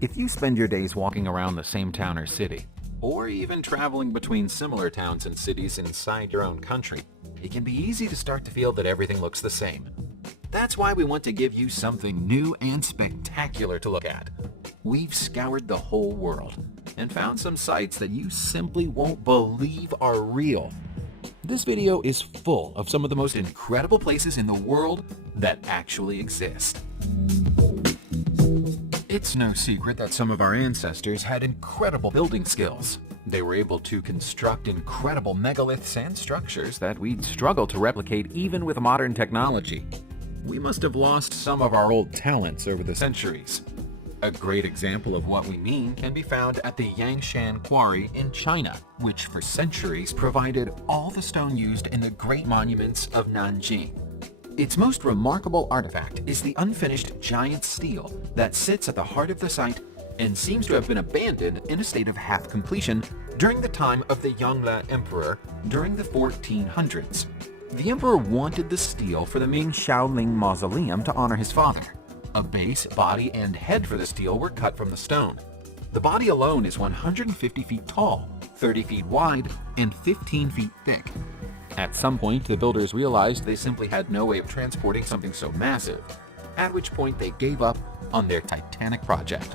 If you spend your days walking around the same town or city, or even traveling between similar towns and cities inside your own country, it can be easy to start to feel that everything looks the same. That's why we want to give you something new and spectacular to look at. We've scoured the whole world and found some sites that you simply won't believe are real. This video is full of some of the most incredible places in the world that actually exist. It's no secret that some of our ancestors had incredible building skills. They were able to construct incredible megaliths and structures that we'd struggle to replicate even with modern technology. We must have lost some of our old talents over the centuries. A great example of what we mean can be found at the Yangshan Quarry in China, which for centuries provided all the stone used in the great monuments of Nanjing. Its most remarkable artifact is the unfinished giant stele that sits at the heart of the site and seems to have been abandoned in a state of half completion during the time of the Yongle Emperor during the 1400s. The emperor wanted the stele for the Ming Shaoling Mausoleum to honor his father. A base, body, and head for the stele were cut from the stone. The body alone is 150 feet tall, 30 feet wide, and 15 feet thick. At some point, the builders realized they simply had no way of transporting something so massive, at which point they gave up on their titanic project.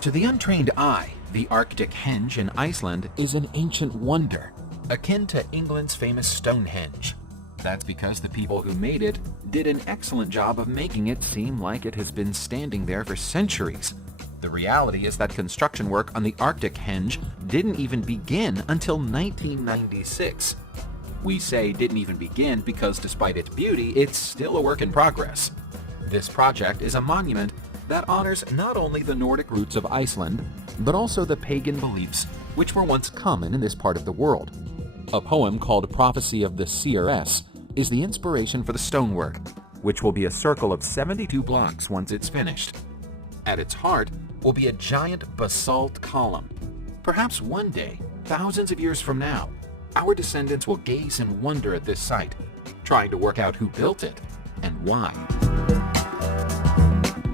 To the untrained eye, the Arctic Henge in Iceland is an ancient wonder, akin to England's famous Stonehenge. That's because the people who made it did an excellent job of making it seem like it has been standing there for centuries. The reality is that construction work on the Arctic Henge didn't even begin until 1996. We say didn't even begin because despite its beauty, it's still a work in progress. This project is a monument that honors not only the Nordic roots of Iceland, but also the pagan beliefs which were once common in this part of the world. A poem called Prophecy of the Seeress is the inspiration for the stonework, which will be a circle of 72 blocks once it's finished. At its heart will be a giant basalt column. Perhaps one day, thousands of years from now, our descendants will gaze in wonder at this site, trying to work out who built it and why.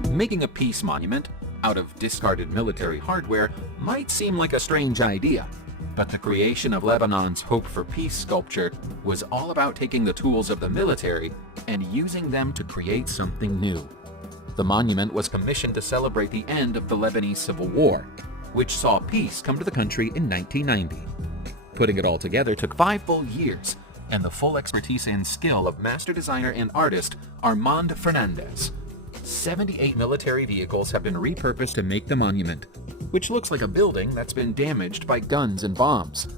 Making a peace monument out of discarded military hardware might seem like a strange idea, but the creation of Lebanon's Hope for Peace sculpture was all about taking the tools of the military and using them to create something new. The monument was commissioned to celebrate the end of the Lebanese Civil War, which saw peace come to the country in 1990. Putting it all together took 5 full years, and the full expertise and skill of master designer and artist Armand Fernandez. 78 military vehicles have been repurposed to make the monument, which looks like a building that's been damaged by guns and bombs.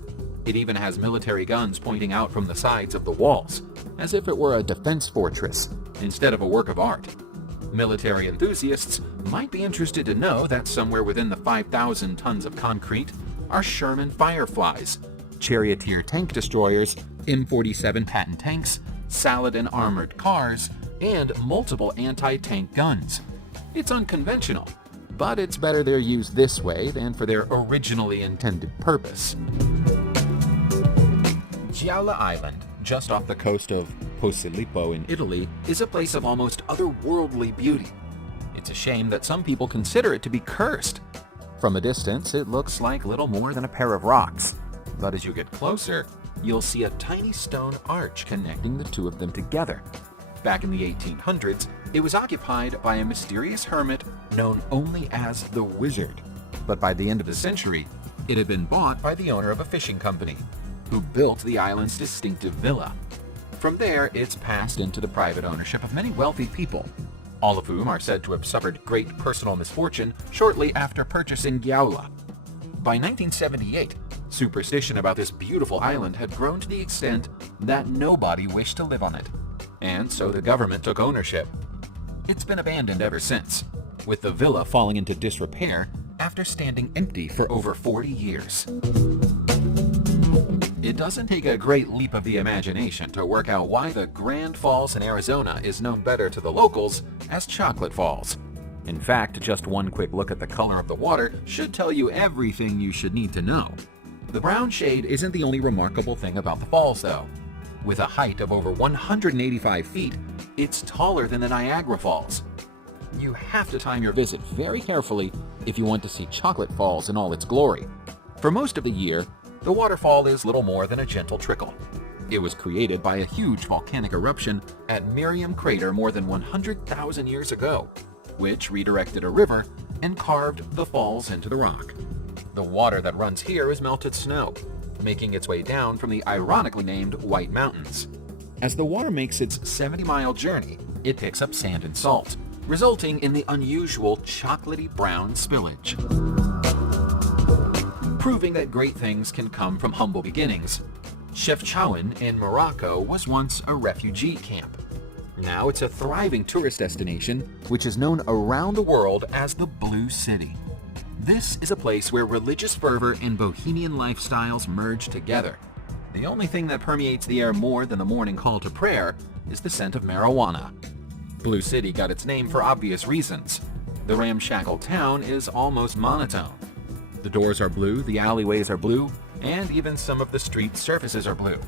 It even has military guns pointing out from the sides of the walls, as if it were a defense fortress instead of a work of art. Military enthusiasts might be interested to know that somewhere within the 5,000 tons of concrete are Sherman Fireflies, Charioteer tank destroyers, M47 Patton tanks, Saladin armored cars, and multiple anti-tank guns. It's unconventional, but it's better they're used this way than for their originally intended purpose. Giaula Island, just off the coast of Posillipo in Italy, is a place of almost otherworldly beauty. It's a shame that some people consider it to be cursed. From a distance, it looks like little more than a pair of rocks, but as you get closer, you'll see a tiny stone arch connecting the two of them together. Back in the 1800s, it was occupied by a mysterious hermit known only as the Wizard. But by the end of the century, it had been bought by the owner of a fishing company, who built the island's distinctive villa. From there, it's passed into the private ownership of many wealthy people, all of whom are said to have suffered great personal misfortune shortly after purchasing Giaula. By 1978, superstition about this beautiful island had grown to the extent that nobody wished to live on it, and so the government took ownership. It's been abandoned ever since, with the villa falling into disrepair after standing empty for over 40 years. It doesn't take a great leap of the imagination to work out why the Grand Falls in Arizona is known better to the locals as Chocolate Falls. In fact, just one quick look at the color of the water should tell you everything you should need to know. The brown shade isn't the only remarkable thing about the falls, though. With a height of over 185 feet, it's taller than the Niagara Falls. You have to time your visit very carefully if you want to see Chocolate Falls in all its glory. For most of the year, the waterfall is little more than a gentle trickle. It was created by a huge volcanic eruption at Miriam Crater more than 100,000 years ago, which redirected a river and carved the falls into the rock. The water that runs here is melted snow, making its way down from the ironically named White Mountains. As the water makes its 70-mile journey, it picks up sand and salt, resulting in the unusual chocolatey brown spillage. Proving that great things can come from humble beginnings, Chefchaouen in Morocco was once a refugee camp. Now it's a thriving tourist destination, which is known around the world as the Blue City. This is a place where religious fervor and bohemian lifestyles merge together. The only thing that permeates the air more than the morning call to prayer is the scent of marijuana. Blue City got its name for obvious reasons. The ramshackle town is almost monotone. The doors are blue, the alleyways are blue, and even some of the street surfaces are blue.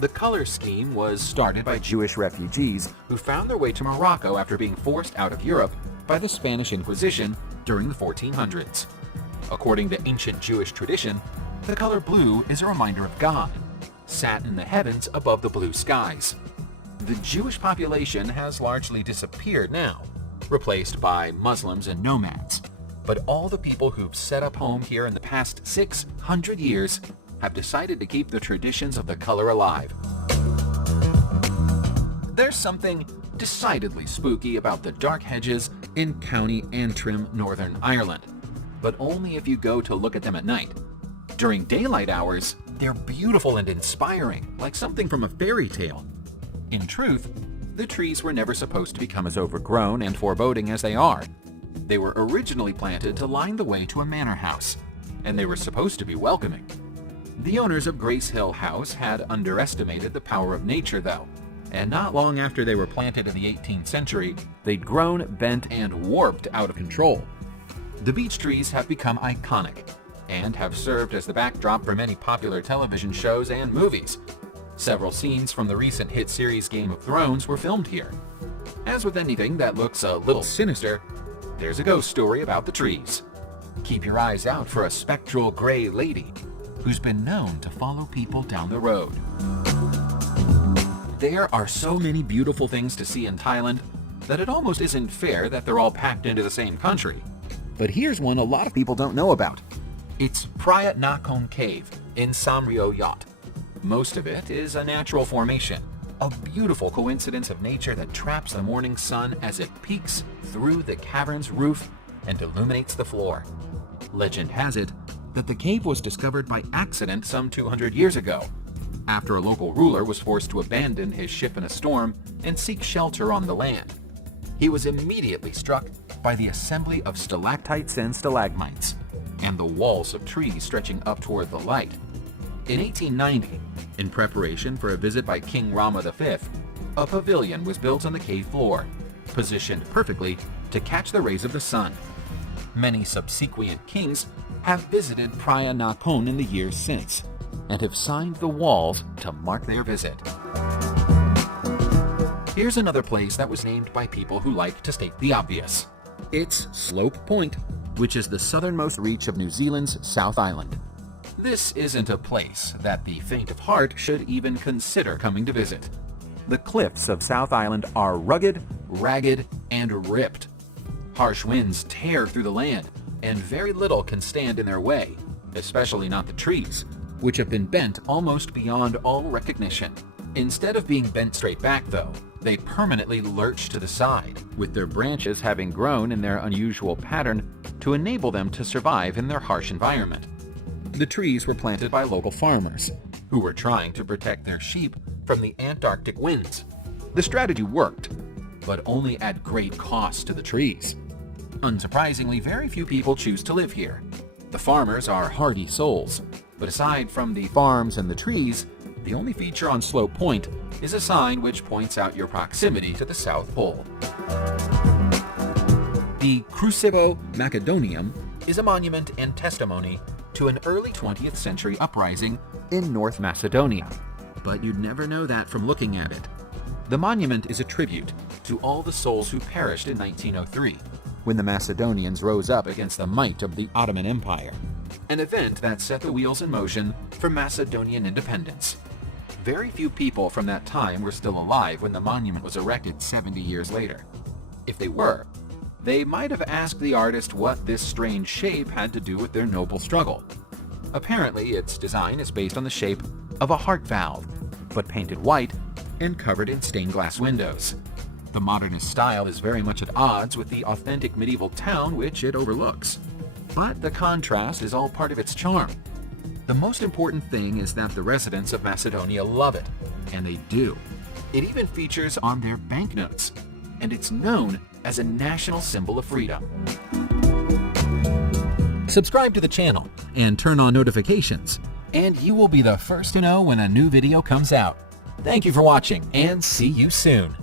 The color scheme was started by Jewish refugees who found their way to Morocco after being forced out of Europe by the Spanish Inquisition during the 1400s. According to ancient Jewish tradition, the color blue is a reminder of God, sat in the heavens above the blue skies. The Jewish population has largely disappeared now, replaced by Muslims and nomads. But all the people who've set up home here in the past 600 years have decided to keep the traditions of the color alive. There's something decidedly spooky about the dark hedges in County Antrim, Northern Ireland, but only if you go to look at them at night. During daylight hours, they're beautiful and inspiring, like something from a fairy tale. In truth, the trees were never supposed to become as overgrown and foreboding as they are. They were originally planted to line the way to a manor house, and they were supposed to be welcoming. The owners of Grace Hill House had underestimated the power of nature, though, and not long after they were planted in the 18th century, they'd grown, bent, and warped out of control. The beech trees have become iconic, and have served as the backdrop for many popular television shows and movies. Several scenes from the recent hit series Game of Thrones were filmed here. As with anything that looks a little sinister, there's a ghost story about the trees. Keep your eyes out for a spectral gray lady who's been known to follow people down the road. There are so many beautiful things to see in Thailand that it almost isn't fair that they're all packed into the same country. But here's one a lot of people don't know about. It's Praia Nakhon Cave in Samrio Yacht. Most of it is a natural formation, a beautiful coincidence of nature that traps the morning sun as it peeks through the cavern's roof and illuminates the floor. Legend has it that the cave was discovered by accident some 200 years ago, after a local ruler was forced to abandon his ship in a storm and seek shelter on the land. He was immediately struck by the assembly of stalactites and stalagmites, and the walls of trees stretching up toward the light. In 1890, in preparation for a visit by King Rama V, a pavilion was built on the cave floor, positioned perfectly to catch the rays of the sun. Many subsequent kings have visited Praia Nakhon in the years since, and have signed the walls to mark their visit. Here's another place that was named by people who like to state the obvious. It's Slope Point, which is the southernmost reach of New Zealand's South Island. This isn't a place that the faint of heart should even consider coming to visit. The cliffs of South Island are rugged, ragged, and ripped. Harsh winds tear through the land, and very little can stand in their way, especially not the trees, which have been bent almost beyond all recognition. Instead of being bent straight back, though, they permanently lurch to the side, with their branches having grown in their unusual pattern to enable them to survive in their harsh environment. The trees were planted by local farmers, who were trying to protect their sheep from the Antarctic winds. The strategy worked, but only at great cost to the trees. Unsurprisingly, very few people choose to live here. The farmers are hardy souls, but aside from the farms and the trees, the only feature on Slope Point is a sign which points out your proximity to the South Pole. The Crucivo Macedonium is a monument and testimony to an early 20th century uprising in North Macedonia, but you'd never know that from looking at it. The monument is a tribute to all the souls who perished in 1903, when the Macedonians rose up against the might of the Ottoman Empire, an event that set the wheels in motion for Macedonian independence. Very few people from that time were still alive when the monument was erected 70 years later. If they were, they might have asked the artist what this strange shape had to do with their noble struggle. Apparently, its design is based on the shape of a heart valve, but painted white and covered in stained glass windows. The modernist style is very much at odds with the authentic medieval town which it overlooks. But the contrast is all part of its charm. The most important thing is that the residents of Macedonia love it, and they do. It even features on their banknotes, and it's known as a national symbol of freedom. Subscribe to the channel and turn on notifications, and you will be the first to know when a new video comes out. Thank you for watching, and see you soon.